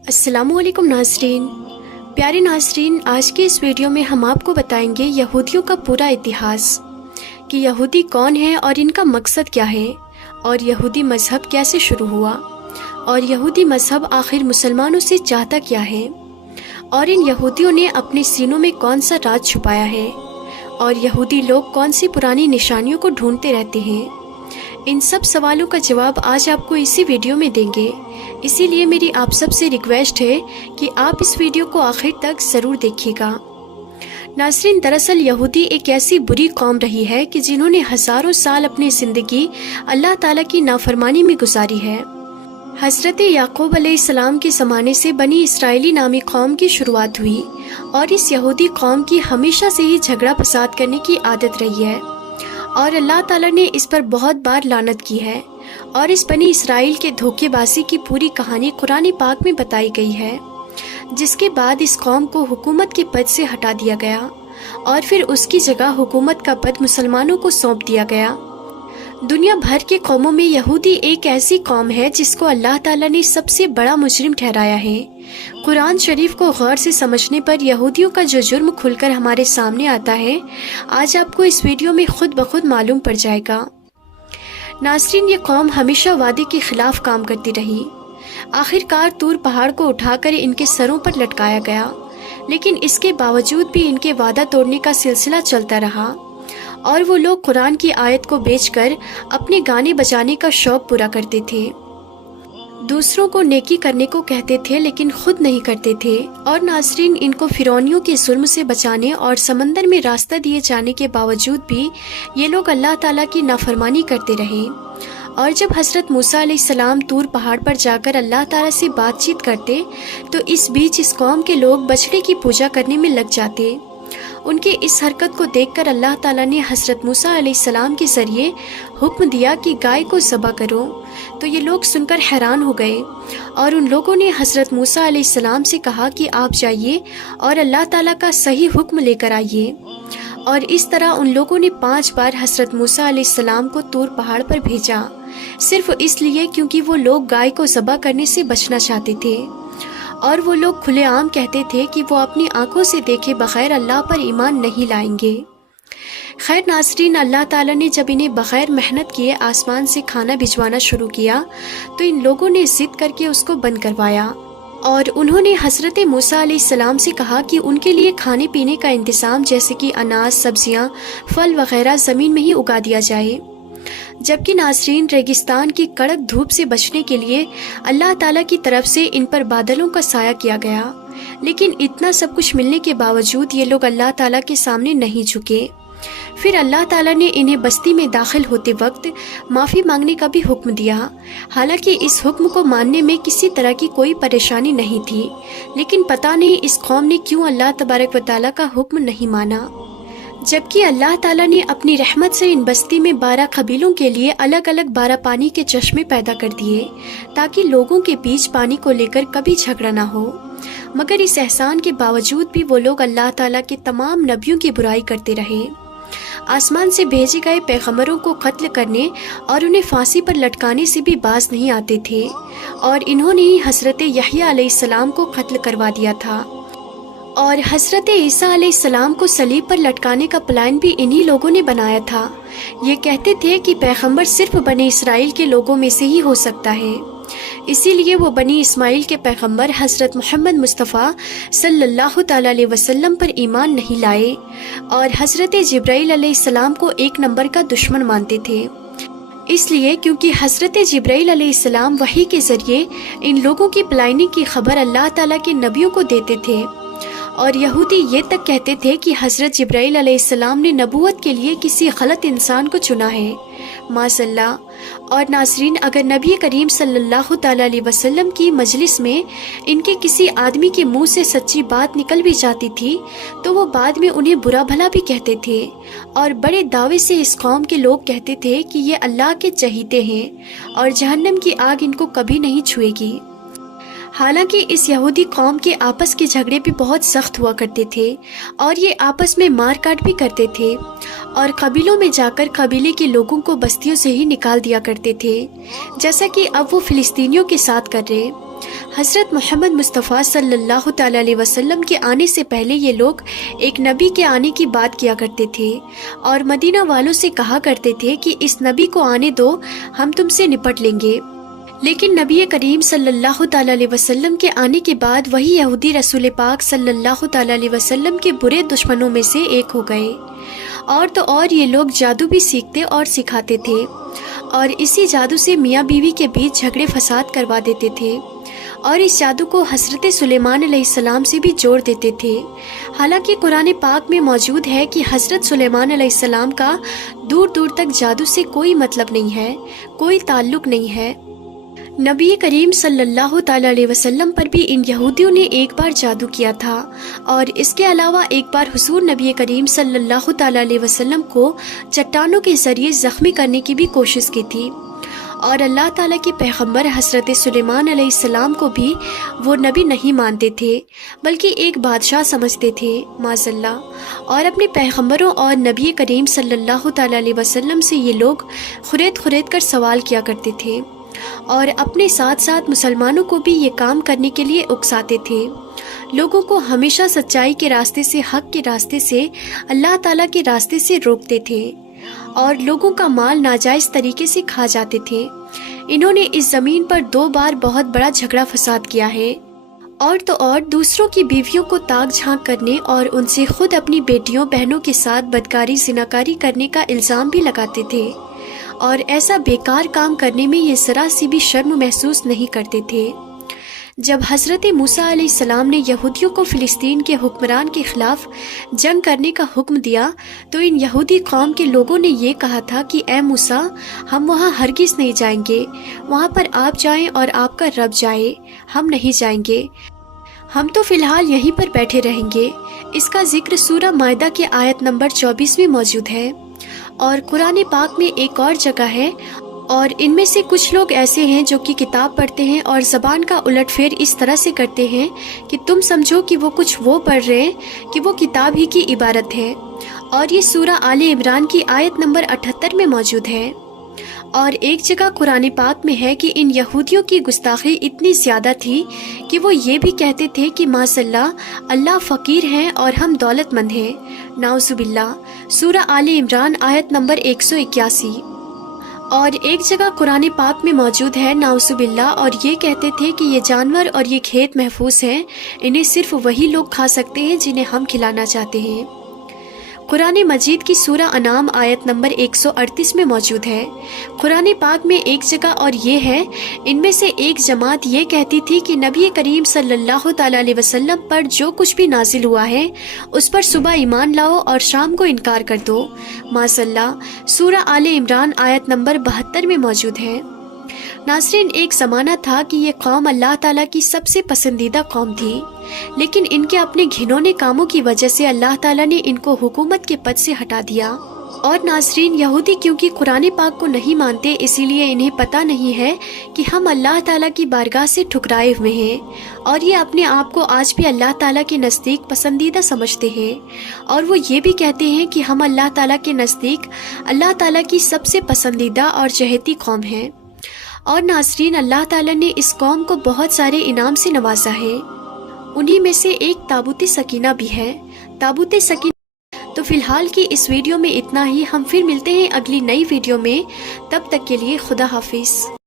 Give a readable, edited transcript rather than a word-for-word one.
अस्सलामु अलैकुम नाज़रीन। प्यारे नाज़रीन, आज के इस वीडियो में हम आपको बताएंगे यहूदियों का पूरा इतिहास कि यहूदी कौन है और इनका मकसद क्या है, और यहूदी मज़हब कैसे शुरू हुआ, और यहूदी मज़हब आखिर मुसलमानों से चाहता क्या है, और इन यहूदियों ने अपने सीनों में कौन सा राज छुपाया है, और यहूदी लोग कौन सी पुरानी निशानियों को ढूंढते रहते हैं। इन सब सवालों का जवाब आज आपको इसी वीडियो में देंगे। इसीलिए मेरी आप सबसे रिक्वेस्ट है कि आप इस वीडियो को आखिर तक ज़रूर देखिएगा। नाज़रीन, दरअसल यहूदी एक ऐसी बुरी कौम रही है कि जिन्होंने हज़ारों साल अपनी ज़िंदगी अल्लाह ताला की नाफरमानी में गुजारी है। हज़रत याकूब अलैहिस्सलाम के ज़माने से बनी इसराइली नामी कौम की शुरुआत हुई, और इस यहूदी कौम की हमेशा से ही झगड़ा फसाद करने की आदत रही है, और अल्लाह ताला ने इस पर बहुत बार लानत की है। और इस बनी इसराइल के धोखेबाजी की पूरी कहानी कुरान पाक में बताई गई है, जिसके बाद इस कौम को हुकूमत के पद से हटा दिया गया, और फिर उसकी जगह हुकूमत का पद मुसलमानों को सौंप दिया गया। दुनिया भर के कौमों में यहूदी एक ऐसी कौम है जिसको अल्लाह ताला ने सबसे बड़ा मुजरिम ठहराया है। कुरान शरीफ को गौर से समझने पर यहूदियों का जो जुर्म खुलकर हमारे सामने आता है, आज आपको इस वीडियो में खुद ब खुद मालूम पड़ जाएगा। नाज़रीन, ये कौम हमेशा वादे के खिलाफ काम करती रही। आखिरकार तूर पहाड़ को उठाकर इनके सरों पर लटकाया गया, लेकिन इसके बावजूद भी इनके वादा तोड़ने का सिलसिला चलता रहा, और वो लोग कुरान की आयत को बेचकर अपने गाने बजाने का शौक पूरा करते थे। दूसरों को नेकी करने को कहते थे लेकिन खुद नहीं करते थे। और नाज़रीन, इनको फिरौनियों के जुल्म से बचाने और समंदर में रास्ता दिए जाने के बावजूद भी ये लोग अल्लाह ताला की नाफरमानी करते रहे। और जब हज़रत मूसा अलैहिस्सलाम तूर पहाड़ पर जाकर अल्लाह ताला से बातचीत करते, तो इस बीच इस कौम के लोग बछड़े की पूजा करने में लग जाते। उनकी इस हरकत को देखकर अल्लाह ताला ने हज़रत मूसा अलैहिस्सलाम के ज़रिए हुक्म दिया कि गाय को ज़बह करो। तो ये लोग सुनकर हैरान हो गए, और उन लोगों ने हज़रत मूसा अलैहिस्सलाम से कहा कि आप जाइए और अल्लाह ताला का सही हुक्म लेकर आइए। और इस तरह उन लोगों ने 5 बार हज़रत मूसा अलैहिस्सलाम को तूर पहाड़ पर भेजा, सिर्फ इसलिए क्योंकि वो लोग गाय को ज़बह करने से बचना चाहते थे। और वो लोग खुलेआम कहते थे कि वो अपनी आंखों से देखे बगैर अल्लाह पर ईमान नहीं लाएंगे। खैर नाज़रीन, अल्लाह ताला ने जब इन्हें बगैर मेहनत किए आसमान से खाना भिजवाना शुरू किया, तो इन लोगों ने जिद करके उसको बंद करवाया, और उन्होंने हज़रत मूसा अलैहिस्सलाम से कहा कि उनके लिए खाने पीने का इंतज़ाम जैसे कि अनाज, सब्जियां, फल वगैरह ज़मीन में ही उगा दिया जाए। जबकि नाज़रीन, रेगिस्तान की कड़क धूप से बचने के लिए अल्लाह ताला की तरफ से इन पर बादलों का साया किया गया। लेकिन इतना सब कुछ मिलने के बावजूद ये लोग अल्लाह ताला के सामने नहीं झुके। फिर अल्लाह ताला ने इन्हें बस्ती में दाखिल होते वक्त माफ़ी मांगने का भी हुक्म दिया। हालांकि इस हुक्म को मानने में किसी तरह की कोई परेशानी नहीं थी, लेकिन पता नहीं इस कौम ने क्यों अल्लाह तबारक व तआला का हुक्म नहीं माना। जबकि अल्लाह ताला ने अपनी रहमत से इन बस्ती में 12 कबीलों के लिए अलग अलग 12 पानी के चश्मे पैदा कर दिए, ताकि लोगों के बीच पानी को लेकर कभी झगड़ा ना हो। मगर इस एहसान के बावजूद भी वो लोग अल्लाह ताला के तमाम नबियों की बुराई करते रहे। आसमान से भेजे गए पैगंबरों को कत्ल करने और उन्हें फांसी पर लटकाने से भी बाज नहीं आते थे, और इन्होंने ही हज़रत यहया अलैहिस्सलाम को कत्ल करवा दिया था। और हज़रत ईसा अलैहिस्सलाम को सलीब पर लटकाने का प्लान भी इन्हीं लोगों ने बनाया था। ये कहते थे कि पैगंबर सिर्फ बनी इसराइल के लोगों में से ही हो सकता है, इसीलिए वो बनी इस्माइल के पैगंबर हज़रत मोहम्मद मुस्तफ़ा सल्लल्लाहु तआला अलैहि वसल्लम पर ईमान नहीं लाए, और हज़रत जिब्राइल अलैहिस्सलाम को एक नंबर का दुश्मन मानते थे। इसलिए क्योंकि हज़रत जिब्राइल अलैहिस्सलाम वही के ज़रिए इन लोगों की प्लानिंग की खबर अल्लाह ताला के नबियों को देते थे। और यहूदी ये तक कहते थे कि हज़रत जिब्राइल अलैहिस्सलाम ने नबूवत के लिए किसी गलत इंसान को चुना है, माशअल्लाह। और नाज़रीन, अगर नबी करीम सल्लल्लाहु तआला अलैहि वसल्लम की मजलिस में इनके किसी आदमी के मुंह से सच्ची बात निकल भी जाती थी, तो वो बाद में उन्हें बुरा भला भी कहते थे, और बड़े दावे से इस कौम के लोग कहते थे कि ये अल्लाह के चहीते हैं और जहन्नम की आग इनको कभी नहीं छुएगी। हालांकि इस यहूदी कौम के आपस के झगड़े भी बहुत सख्त हुआ करते थे, और ये आपस में मार काट भी करते थे, और कबीलों में जाकर कबीले के लोगों को बस्तियों से ही निकाल दिया करते थे, जैसा कि अब वो फिलिस्तीनियों के साथ कर रहे। حضرت محمد مصطفیٰ صلی اللہ تعالی علیہ وسلم کے آنے سے پہلے یہ لوگ ایک نبی کے آنے کی بات کیا کرتے تھے اور مدینہ والوں سے کہا کرتے تھے کہ اس نبی کو آنے دو، ہم تم سے نپٹ لیں گے۔ لیکن نبی کریم صلی اللہ تعالی علیہ وسلم کے آنے کے بعد وہی یہودی رسول پاک صلی اللہ تعالی علیہ وسلم کے برے دشمنوں میں سے ایک ہو گئے، اور تو اور یہ لوگ جادو بھی سیکھتے اور سکھاتے تھے، اور اسی جادو سے میاں بیوی کے بیچ جھگڑے فساد کروا دیتے تھے، اور اس جادو کو حضرت سلیمان علیہ السلام سے بھی جوڑ دیتے تھے۔ حالانکہ قرآن پاک میں موجود ہے کہ حضرت سلیمان علیہ السلام کا دور دور تک جادو سے کوئی مطلب نہیں ہے، کوئی تعلق نہیں ہے۔ نبی کریم صلی اللہ تعالی علیہ وسلم پر بھی ان یہودیوں نے ایک بار جادو کیا تھا، اور اس کے علاوہ ایک بار حضور نبی کریم صلی اللہ تعالی علیہ وسلم کو چٹانوں کے ذریعے زخمی کرنے کی بھی کوشش کی تھی، اور اللہ تعالیٰ کے پیغمبر حضرت سلیمان علیہ السلام کو بھی وہ نبی نہیں مانتے تھے بلکہ ایک بادشاہ سمجھتے تھے معاذ اللہ، اور اپنے پیغمبروں اور نبی کریم صلی اللہ تعالی علیہ وسلم سے یہ لوگ خرید کر سوال کیا کرتے تھے، اور اپنے ساتھ ساتھ مسلمانوں کو بھی یہ کام کرنے کے لیے اکساتے تھے۔ لوگوں کو ہمیشہ سچائی کے راستے سے، حق کے راستے سے، اللہ تعالیٰ کے راستے سے روکتے تھے، اور لوگوں کا مال ناجائز طریقے سے کھا جاتے تھے۔ انہوں نے اس زمین پر 2 بار بہت بڑا جھگڑا فساد کیا ہے، اور تو اور دوسروں کی بیویوں کو تاک جھانک کرنے اور ان سے خود اپنی بیٹیوں بہنوں کے ساتھ بدکاری زناکاری کرنے کا الزام بھی لگاتے تھے، اور ایسا بیکار کام کرنے میں یہ ذرا سی بھی شرم محسوس نہیں کرتے تھے۔ جب حضرت موسیٰ علیہ السلام نے یہودیوں کو فلسطین کے حکمران کے خلاف جنگ کرنے کا حکم دیا تو ان یہودی قوم کے لوگوں نے یہ کہا تھا کہ اے موسیٰ، ہم وہاں ہرگز نہیں جائیں گے، وہاں پر آپ جائیں اور آپ کا رب جائے، ہم نہیں جائیں گے، ہم تو فی الحال یہیں پر بیٹھے رہیں گے۔ اس کا ذکر سورہ مائدہ کے آیت نمبر 24 میں موجود ہے، اور قرآن پاک میں ایک اور جگہ ہے، اور ان میں سے کچھ لوگ ایسے ہیں جو کہ کتاب پڑھتے ہیں اور زبان کا الٹ پھیر اس طرح سے کرتے ہیں کہ تم سمجھو کہ وہ کچھ وہ پڑھ رہے ہیں کہ وہ کتاب ہی کی عبارت ہے، اور یہ سورہ آل عمران کی آیت نمبر 78 میں موجود ہے۔ اور ایک جگہ قرآن پاک میں ہے کہ ان یہودیوں کی گستاخی اتنی زیادہ تھی کہ وہ یہ بھی کہتے تھے کہ ماذ اللہ فقیر ہیں اور ہم دولت مند ہیں، نعوذ باللہ، سورہ آل عمران آیت نمبر 181۔ اور ایک جگہ قرآن پاک میں موجود ہے نعوذ باللہ، اور یہ کہتے تھے کہ یہ جانور اور یہ کھیت محفوظ ہیں، انہیں صرف وہی لوگ کھا سکتے ہیں جنہیں ہم کھلانا چاہتے ہیں۔ قرآن مجید کی سورہ انعام آیت نمبر 138 میں موجود ہے۔ قرآن پاک میں ایک جگہ اور یہ ہے، ان میں سے ایک جماعت یہ کہتی تھی کہ نبی کریم صلی اللہ تعالی علیہ وسلم پر جو کچھ بھی نازل ہوا ہے اس پر صبح ایمان لاؤ اور شام کو انکار کر دو، معاذ اللہ، سورہ آل عمران آیت نمبر 72 میں موجود ہے۔ ناظرین، ایک زمانہ تھا کہ یہ قوم اللہ تعالیٰ کی سب سے پسندیدہ قوم تھی، لیکن ان کے اپنے گھنونے کاموں کی وجہ سے اللہ تعالیٰ نے ان کو حکومت کے پد سے ہٹا دیا۔ اور ناظرین، یہودی کیونکہ قرآن پاک کو نہیں مانتے، اسی لیے انہیں پتہ نہیں ہے کہ ہم اللہ تعالیٰ کی بارگاہ سے ٹھکرائے ہوئے ہیں، اور یہ اپنے آپ کو آج بھی اللہ تعالیٰ کے نزدیک پسندیدہ سمجھتے ہیں، اور وہ یہ بھی کہتے ہیں کہ ہم اللہ تعالیٰ کے نزدیک اللہ تعالیٰ کی سب سے پسندیدہ اور چہیتی قوم ہیں۔ اور ناظرین، اللہ تعالیٰ نے اس قوم کو بہت سارے انعام سے نوازا ہے، انہی میں سے ایک تابوت سکینہ بھی ہے۔ تابوت سکینہ۔ تو فی الحال کی اس ویڈیو میں اتنا ہی، ہم پھر ملتے ہیں اگلی نئی ویڈیو میں، تب تک کے لیے خدا حافظ۔